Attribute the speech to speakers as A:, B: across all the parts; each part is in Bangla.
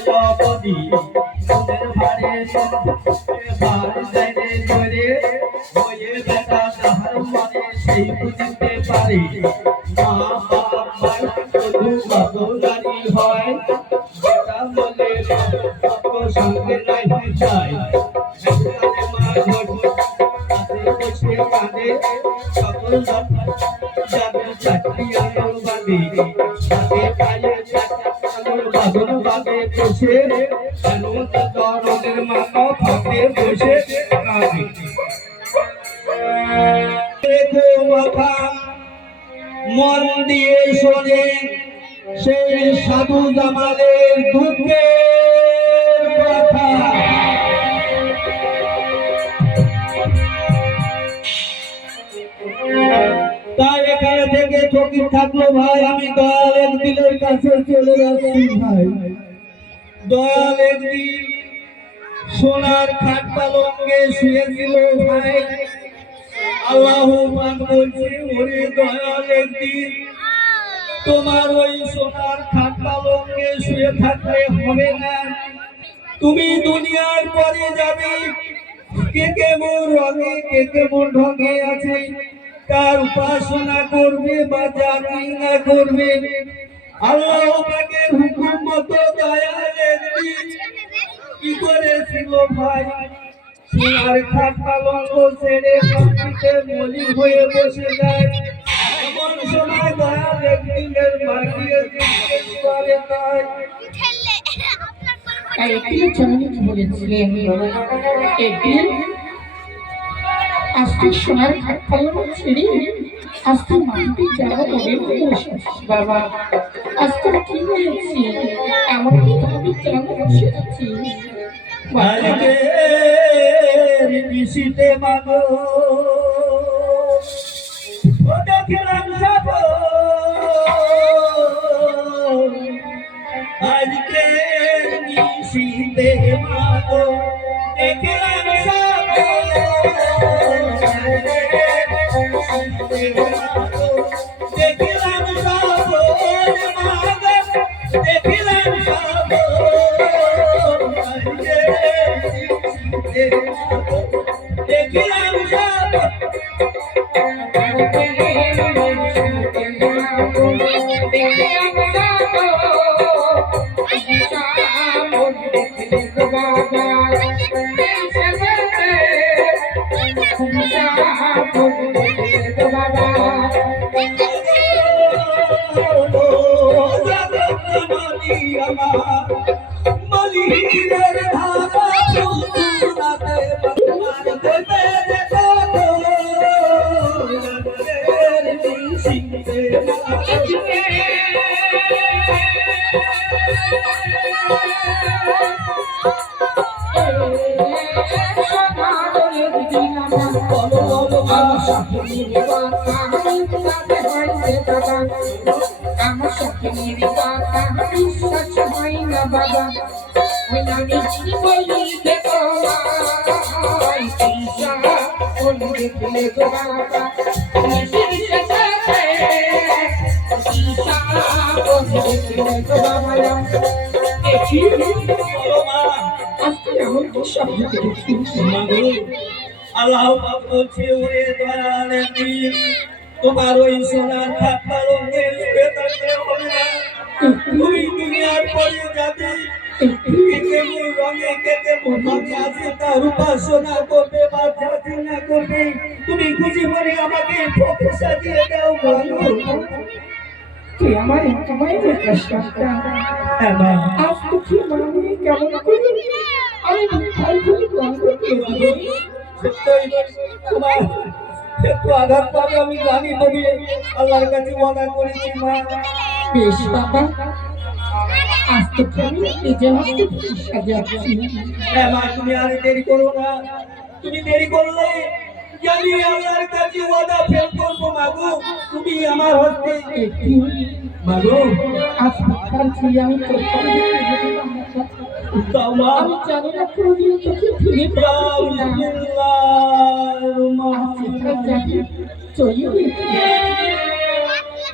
A: জগদি মনের ভারে ভার ধরে হয়ে বেটা যাহার মনে সেই বুঝতে পারে মা বাবার শুধু বাবুলারি হয় বেটা বলে সঙ্গে চায় একসাথে মা ঘটি হাতে বসে কাঁদে সকল যাবে চাকরি আলোর হাতে পায়ে আলোর বাদন বাদে বসে কেন দরদের মাথা ফাঁকে বসে কাঁদে দেখো মন দিয়ে শোনে সেই সাধু জামালের দুঃখের তাই এখানে থেকে চকিত থাকল ভাই, আমি দয়াল একদিনের কাছে চলে যাচ্ছি ভাই। দয়াল একদিন সোনার খাট পালঙ্গে শুয়েছিল ভাই। আল্লাহ পাক বলছে, ওরে দয়াল একদিন তোমার ওই সোনার খাট পালঙ্গে শুয়ে থাকলে হবে না। তুমি দুনিয়ার পরে যাবে। কে কেমন রঙে, কে কেমন ঢঙে আছে? তার উপাসনা করবে বা জাতি না করবে। আল্লাহ পাকের হুকুম মতো দয়াল একদিন কি করেছিল ভাই? সোনার খাট পালঙ্গ ছেড়ে মাটিতে মলিন হয়ে বসে যায়। এমন সময় দয়াল একদিনের মাটিয়ে জিজ্ঞেস করে তাই
B: একদিন বলেছিলেন একদিন আজকে সোনার ঘাট পালন ছেড়ে আজকে মাটিতে যাওয়া হয়ে এসেছিস বাবা। আজকে কি হয়েছে? এমন ভাবে কেন বসে
A: আজকের নিশিতে মাগো। দেখিলাম সব আজকের নিশিতে মাগো। দেখিলাম সব দেখিলাম সব মাগো
B: হয় না বাবা ওই আমি কি বলি দেখো ঈশা বলি দেখলে গো বাবা ঈশা বলি দেখলে গো বাবা, দেখি
A: বলো মা
B: আজকে এমন কি স্বপ্ন দেখেছিস
A: মাগো, আল্লাহ পাক বলছে, ওরে দয়ালে তোমার ওই সোনার পালঙ্গে শুয়ে থাকলে হবে না তুমি দুনিয়ার পরে যাবে কেমন রঙে কেমন রঙে আছে তার উপাসনা করবে বা জাতি করবে। তুমি খুশি মনে আমাকে ফোকে সাজিয়ে দাও বলো।
B: তুই আমার একটাই প্রশ্নটা আজ তো কি মানে কেমন করে? আমি মিঠাই করে গন্ধ পেয়ে
A: তোমার একটু আঘাত পাবে আমি জানি তবে আল্লাহর কাছে ওয়াদা করেছি মা।
B: বেশ বাবা। আজ আমি নিজে হাতে
A: হ্যাঁ মা তুমি আর দেরি করো না। তুমি দেরি করলে আমি আল্লাহর কাছে ওয়াদা ফেল করব মাগো তুমি আমার হস্তে মাগো
B: আজ ছেলে আমি তোর আমি জানি না কোনদিন তোকে ফিরে পাবো না।
A: বিসমিল্লাহির
B: ভিক্ষার
A: রহমানির
B: জানি চলে গেছি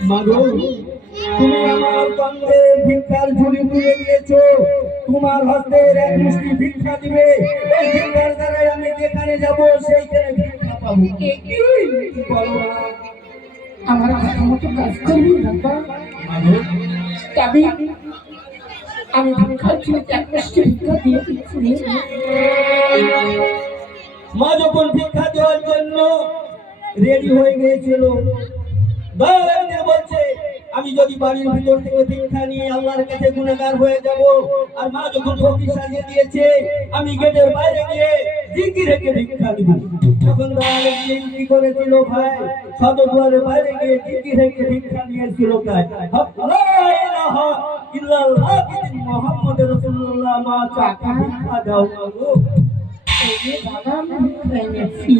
A: মাগো তুমি আমার কন্দে ভিক্ষার ঝুলি তুলে দিয়েছ। তোমার হস্তের এক মুষ্টি ভিক্ষা দিবে। এই ভিক্ষার দ্বারাই আমি যেখানে যাব সেইখানে ভিক্ষা পাবো।
B: আমার কথা মতো কাজ করবি বাবা। তবে আমি দিয়ে
A: মা যখন ভিক্ষা দেওয়ার জন্য রেডি হয়ে গিয়েছিল বলছে, আমি যদি বাড়ির ভিতর থেকে ভিক্ষা নিয়ে আল্লাহর কাছে গুণাগার হয়ে যাব, আর মা যখন ফকির সাজিয়ে দিয়েছে, আমি গেটের বাইরে গিয়ে জিকি রেখে ভিক্ষা দিব ভাই সদর বাইরে গিয়ে জিকি রেখে নিয়েছিল ইল্লাল্লাহ মুহাম্মাদুর রাসূলুল্লাহ মা